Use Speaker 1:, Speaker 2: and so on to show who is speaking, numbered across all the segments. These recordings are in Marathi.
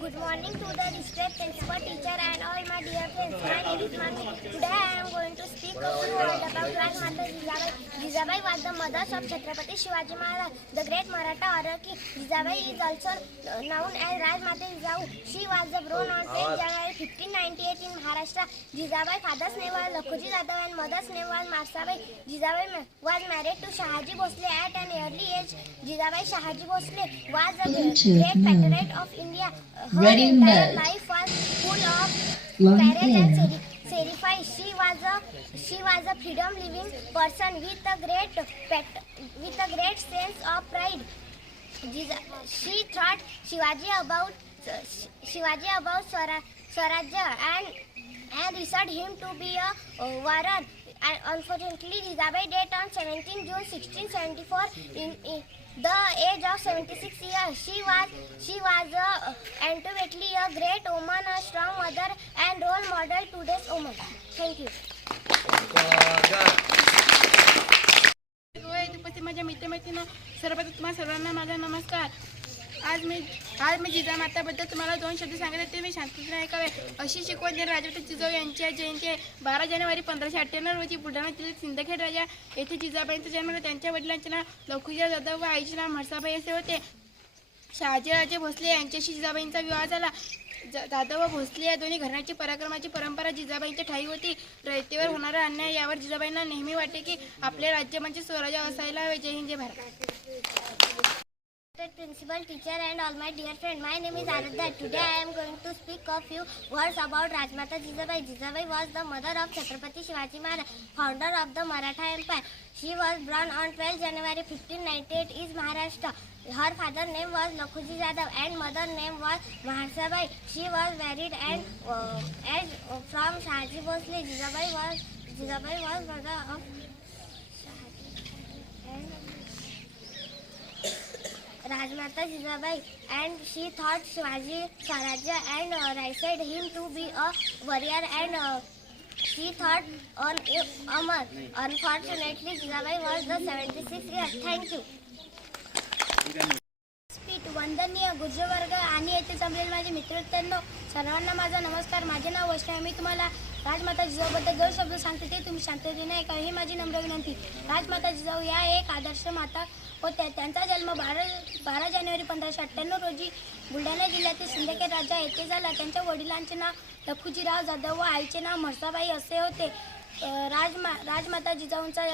Speaker 1: Good morning to the district principal teacher and all my dear friends. My name is Mami. Today I am going to speak a few words about Rajmata Jizabai. Jizabai was the mother of Chhatrapati Shivaji Maharaj, the great Maratha hierarchy. Jizabai is also known as Rajmata Jizau. She was born on 10 January 1598 in Maharashtra. Jizabai father's name was Lakhuji Jadhav and mother's name was Marsabai. Jizabai was married to Shahaji Bhosle at an early age. Jizabai Shahaji Bhosle was a great patriot of India. Her
Speaker 2: Ready
Speaker 1: entire
Speaker 2: mode.
Speaker 1: life was full of courage and sacrifice. She was a she was a freedom living person with a great pet, with a great sense of pride. She thought Shivaji about Shivaji about Swara, Swarajya and and researched him to be a uh, warrior. And unfortunately, Jizabai died on 17 June 1674 in, in the age of 76 years. She was she was a, ultimately a great woman, a strong mother, and role model to this woman. Thank you.
Speaker 3: Rohit उपस्थित माझ्या मित्रमैत्रिणी सर्वप्रथम तुम्हा सर्वांना माझा नमस्कार आज मी आज मी जिजामाताबद्दल तुम्हाला दोन शब्द सांगत ते मी शांततेने ऐकावे अशी शिकवण देणारे राजवटी जिजाऊ यांच्या जयंती आहे. बारा जानेवारी पंधराशे अठ्ठ्याण्णव रोजी बुलढाणा जिल्ह्यात सिंदखेड राजा येथे जिजाबाईंचा जन्म त्यांच्या वडिलांचे नाव लखुजा जाधव व आईचे नाव म्हसाबाई असे होते. शहाजीराजे भोसले यांच्याशी जिजाबाईंचा विवाह झाला. ज- जाधव व भोसले या दोन्ही घराण्याची पराक्रमाची परंपरा जिजाबाईंच्या ठाई होती. रयतेवर होणारा अन्याय यावर जिजाबाईंना नेहमी वाटे की आपले राज्य म्हणजे स्वराज्य असायला हवे. Jai Hind Jai Bharat.
Speaker 1: Principal, teacher, and all my dear friend. My name is Aradhya. Today I am going to speak a few words about Rajmata Jizabai. Jizabai was the mother of Chhatrapati Shivaji Maharaj, founder of the Maratha Empire. She was born on 12 January 1598 is Maharashtra. Her father name was Lakhuji Jadhav and mother name was Maharsabai. She was married and uh, as uh, from Shahaji Bhosle. Jizabai was Jizabai was mother of Shahaji and Rajmata Jijabai and she thought Shivaji Swarajya and raised him to be a warrior and she thought on Amar unfortunately Jijabai was the seventy six year thank you वंदनीय गुर्जवर्ग आणि येथे जमलेले माझे मित्र त्यांना सर्वांना माझा नमस्कार माझे नाव वैष्णवी मी तुम्हाला राजमाता जिजाऊबद्दल दोन शब्द सांगते ते तुम्ही शांततेने ऐका ही माझी नम्र विनंती. राजमाता जिजाऊ या एक आदर्श माता होत्या. त्यांचा जन्म बारा बारा जानेवारी पंधराशे अठ्ठ्याण्णव रोजी बुलढाणा जिल्ह्यातील सिंदखेड राजा येथे झाला. त्यांच्या वडिलांचे नाव लखुजीराव जाधव व आईचे नाव म्हसाबाई असे होते. राजमा राजमाता जिजाऊंचा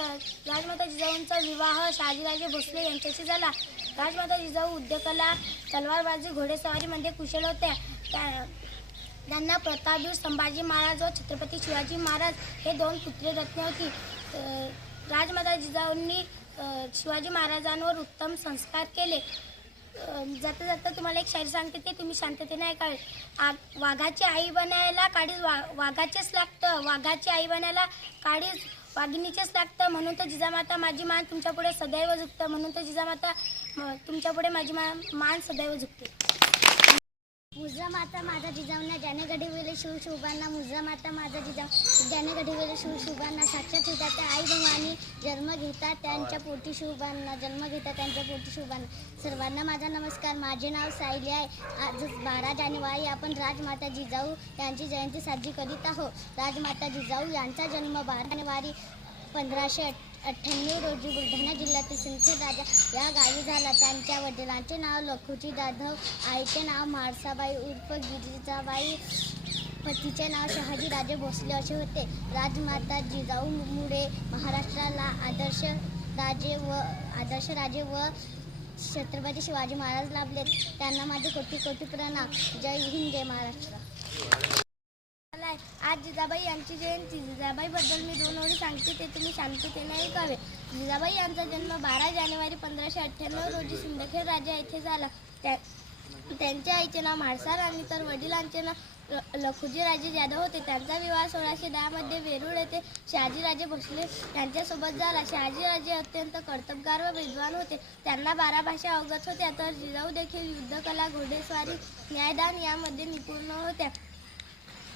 Speaker 1: राजमाता जिजाऊंचा विवाह शहाजीराजे भोसले यांच्याशी झाला. राजमाता जिजाऊ उद्योगाला तलवारबाजी घोडेस्वारीमध्ये कुशल होत्या. त्या- त्यांना प्रतापवीर संभाजी महाराज व छत्रपती शिवाजी महाराज हे दोन पुत्ररत्न होती. राजमाता जिजाऊंनी शिवाजी महाराजांवर उत्तम संस्कार केले. जाता जाता तुम्हाला एक शायरी सांगते ते तुम्ही शांततेने ऐकावे आ वाघाची आई बनायला काळीज वा वाघाचेच लागतं. वाघाची आई बनायला काळीज वाघिणीचेच लागतं. म्हणून तर जिजामाता माझी मान तुमच्यापुढे सदैव झुकतं. म्हणून तर जिजामाता तुमच्यापुढे माझी मा मान सदैव झुकते. मुजरा माता माझा जिजाऊंना ज्याने घडविले शिव शुभांना मुजरा माता माझा जिजाऊ ज्याने घडविले शिव शुभांना. साक्षात होता त्या आई भवानी जन्म घेतात त्यांच्या पोटी शुभांना जन्म घेतात त्यांच्या पोटी शुभांना. सर्वांना माझा नमस्कार. माझे नाव सायली आहे. आज बारा जानेवारी आपण राजमाता जिजाऊ यांची जयंती साजरी करीत आहोत. राजमाता जिजाऊ यांचा जन्म बारा जानेवारी पंधराशे अठ अठ्ठ्याण्णव रोजी बुलढाणा जिल्ह्यातील सिंदखेड राजा या गावी झाला. त्यांच्या वडिलांचे नाव लखुजी जाधव आईचे नाव म्हाळसाबाई उर्फ गिरिजाबाई. पतीचे नाव शहाजी राजे भोसले असे होते. राजमाता जिजाऊमुळे महाराष्ट्राला आदर्श राजे व आदर्श राजे व छत्रपती शिवाजी महाराज लाभले. त्यांना माझे कोटी कोटी प्रणाम. जय हिंद जय महाराष्ट्र. आज जिजाबाई यांची जयंती. जिजाबाईबद्दल मी दोन ओळी सांगते ते तुम्ही शांततेने ऐकावे जिजाबाई यांचा जन्म बारा जानेवारी पंधराशे अठ्ठ्याण्णव रोजी सिंदखेड राजा येथे झाला. त्या त्यांच्या आईचे नाव म्हाळसा राणी तर वडिलांचे नाव ल- लखुजीराजे जाधव होते. त्यांचा विवाह सोळाशे दहामध्ये वेरूळ येथे शहाजीराजे भोसले यांच्यासोबत झाला. शहाजीराजे अत्यंत कर्तबगार व विद्वान होते. त्यांना बारा भाषा अवगत होत्या तर जिजाऊ देखील युद्धकला घोडेस्वारी न्यायदान यामध्ये निपुण होत्या.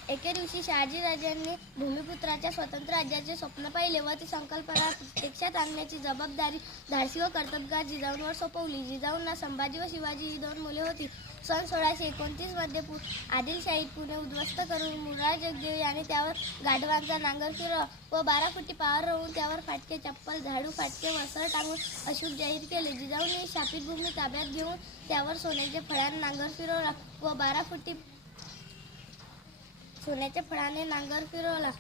Speaker 1: एके दिवशी शहाजी राजांनी भूमिपुत्राच्या स्वतंत्र राज्याचे स्वप्न पाहिले व ती संकल्पना प्रत्यक्षात आणण्याची जबाबदारी धाडसी व कर्तबगार जिजाऊंवर सोपवली. जिजाऊंना संभाजी व शिवाजी ही दोन मुले होती.
Speaker 4: सन सोळाशे एकोणतीसमध्ये पु आदिलशाहीत पुणे उद्ध्वस्त करून मुरार जगदेव याने त्यावर गाढवांचा नांगर फिरव व बारा फुटी पावर रोवून त्यावर फाटके चप्पल झाडू फाटके वसळ टांगून अशुभ जाहीर केले. जिजाऊंनी शापित भूमी ताब्यात घेऊन त्यावर सोन्याचे फळ्याने नांगर फिरवला व बारा फुटी सोन्याच्या फळाने नांगर फिरवला.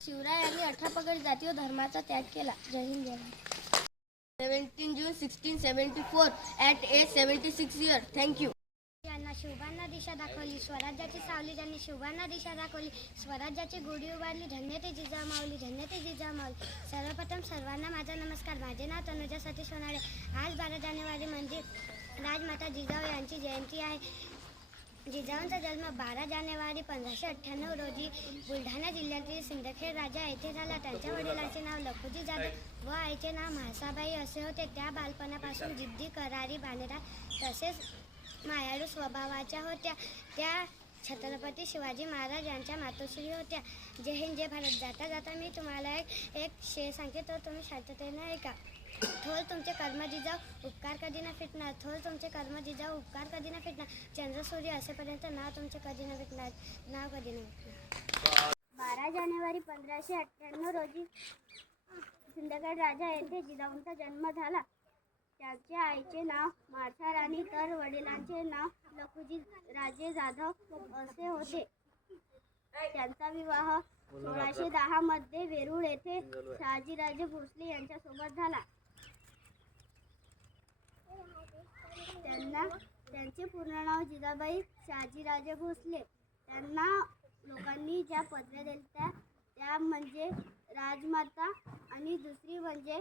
Speaker 4: शिवरायांनी अठरा पगड जाती व धर्माचा त्याग केला. जय हिंद जय Maharashtra.
Speaker 2: 17 June 1674 at age 76 years. Thank you.
Speaker 4: यांना शिवबांना दिशा दाखवली. स्वराज्याची सावली त्यांनी शिवबांना दिशा दाखवली. स्वराज्याची गुढी उभारली. धन्य ते जिजा माऊली धन्य ते जिजा माऊली सर्वप्रथम सर्वांना माझा नमस्कार. माझे नाव तनुजा सतीश सोनाळे. आज बारा जानेवारी म्हणजे राजमाता जिजाऊ यांची जयंती आहे. जिजाऊंचा जन्म बारा जानेवारी पंधराशे अठ्ठ्याण्णव रोजी बुलढाणा जिल्ह्यातील सिंदखेड राजा येथे झाला. त्यांच्या वडिलांचे नाव लखुजी जाधव व आईचे नाव म्हासाबाई असे होते. त्या बालपणापासून जिद्दी करारी बानेरा तसेच मायाळू स्वभावाच्या होत्या. त्या छत्रपती शिवाजी महाराज यांच्या मातोश्री होत्या. जय हिंद जय भारत. जाता जाता मी तुम्हाला एक एक शेर सांगते तर तुम्ही शांततेने ऐका. थोर तुमचे कर्म जिजाऊ उपकार कधी ना फिटणार. थोर तुमचे कर्म जिजाऊ उपकार कधी ना फिटणार. चंद्र सूर्य असेपर्यंत नाव तुमचे कधी ना फिटणार नाव कधी ना फिटणार. बारा जानेवारी पंधराशे अठ्ठ्याण्णव रोजी सिंदगड राजा येथे जिजाऊंचा जन्म झाला. त्यांच्या आईचे नाव मार्था राणी तर वडिलांचे नाव लखुजी राजे जाधव असे होते. त्यांचा विवाह सोळाशे दहा मध्ये वेरूळ येथे शहाजीराजे भोसले यांच्यासोबत झाला. त्यांना त्यांचे पूर्ण नाव जिजाबाई शहाजीराजे भोसले. त्यांना लोकांनी ज्या पदव्या दिल्या त्या म्हणजे राजमाता आणि दुसरी म्हणजे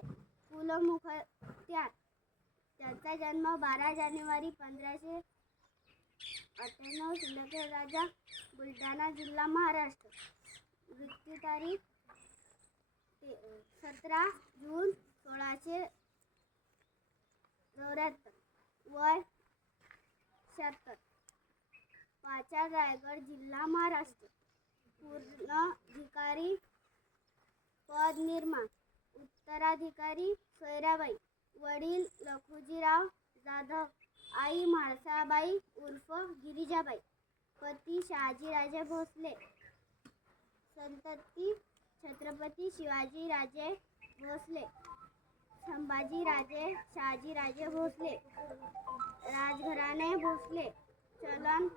Speaker 4: कुलमुखत्या त्यांचा जन्म बारा जानेवारी पंधराशे अठ्ठ्याण्णव सिंदखेड राजा बुलढाणा जिल्हा महाराष्ट्र. मृत्यू तारीख ते- सतरा जून सोळाशे चौऱ्याहत्तर. वय शहात्तर पाचा रायगड जिल्हा महाराष्ट्र. पूर्णाधिकारी पद निर्माण. उत्तराधिकारी सोयराबाई. वडील लखुजीराव जाधव. आई म्हाळसाबाई उर्फ गिरिजाबाई. पती शहाजीराजे भोसले. संतती छत्रपती शिवाजीराजे भोसले. संभाजीराजे शहाजीराजे भोसले. राजघराणे भोसले. चलन